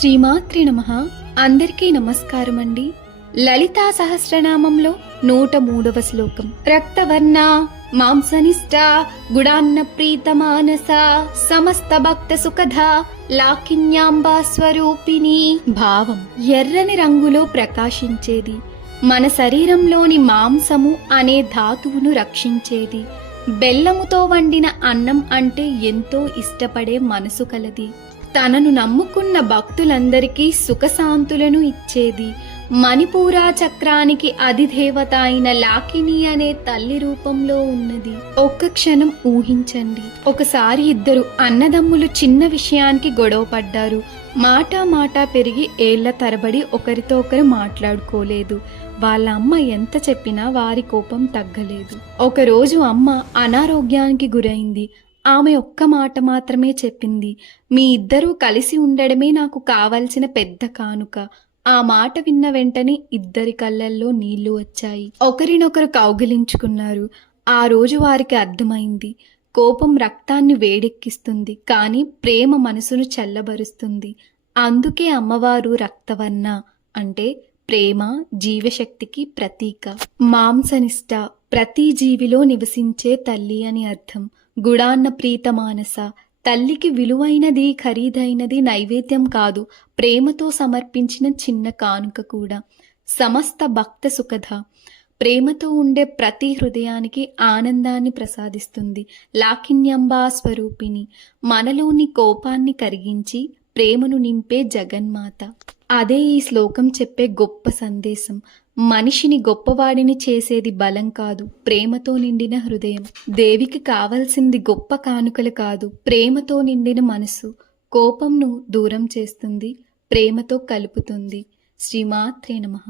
శ్రీమాత్రే నమః. అందరికీ నమస్కారం అండి. లలితా సహస్రనామంలో 103వ శ్లోకం. రక్తవర్ణ మాంసనిష్ట గుడాన్న ప్రీత మానస సమస్త భక్త సుఖద లాకిన్యాంబా స్వరూపిణి. భావం: ఎర్రని రంగులో ప్రకాశించేది, మన శరీరంలోని మాంసము అనే ధాతువును రక్షించేది, బెల్లముతో వండిన అన్నం అంటే ఎంతో ఇష్టపడే మనసు కలది, తనను నమ్ముకున్న భక్తులందరికీ సుఖశాంతులను ఇచ్చేది, మణిపూరా చక్రానికి అధిదేవత అయిన లాకిని అనే తల్లి రూపంలో ఉన్నది. ఒక్క క్షణం ఊహించండి. ఒకసారి ఇద్దరు అన్నదమ్ములు చిన్న విషయానికి గొడవ పడ్డారు. మాట పెరిగి ఏళ్ల తరబడి ఒకరితో ఒకరు మాట్లాడుకోలేదు. వాళ్ళ అమ్మ ఎంత చెప్పినా వారి కోపం తగ్గలేదు. ఒకరోజు అమ్మ అనారోగ్యానికి గురైంది. ఆమె ఒక్క మాట మాత్రమే చెప్పింది: మీ ఇద్దరూ కలిసి ఉండడమే నాకు కావలసిన పెద్ద కానుక. ఆ మాట విన్న వెంటనే ఇద్దరి కళ్ళల్లో నీళ్లు వచ్చాయి. ఒకరినొకరు కౌగిలించుకున్నారు. ఆ రోజు వారికి అర్థమైంది, కోపం రక్తాన్ని వేడెక్కిస్తుంది, కానీ ప్రేమ మనసును చల్లబరుస్తుంది. అందుకే అమ్మవారు రక్తవర్ణ అంటే ప్రేమ, జీవశక్తికి ప్రతీక. మాంసనిష్ట ప్రతి జీవిలో నివసించే తల్లి అని అర్థం. గుడాన్న ప్రీత మానస తల్లికి విలువైనది, ఖరీదైనది నైవేద్యం కాదు, ప్రేమతో సమర్పించిన చిన్న కానుక కూడా. సమస్త భక్త సుఖద ప్రేమతో ఉండే ప్రతి హృదయానికి ఆనందాన్ని ప్రసాదిస్తుంది. లాకిన్యంబా స్వరూపిణి మనలోని కోపాన్ని కరిగించి ప్రేమను నింపే జగన్మాత. అదే ఈ శ్లోకం చెప్పే గొప్ప సందేశం. మనిషిని గొప్పవాడిని చేసేది బలం కాదు, ప్రేమతో నిండిన హృదయం. దేవికి కావలసింది గొప్ప కానుకలు కాదు, ప్రేమతో నిండిన మనసు. కోపంను దూరం చేస్తుంది, ప్రేమతో కలుపుతుంది. శ్రీమాత్రే నమః.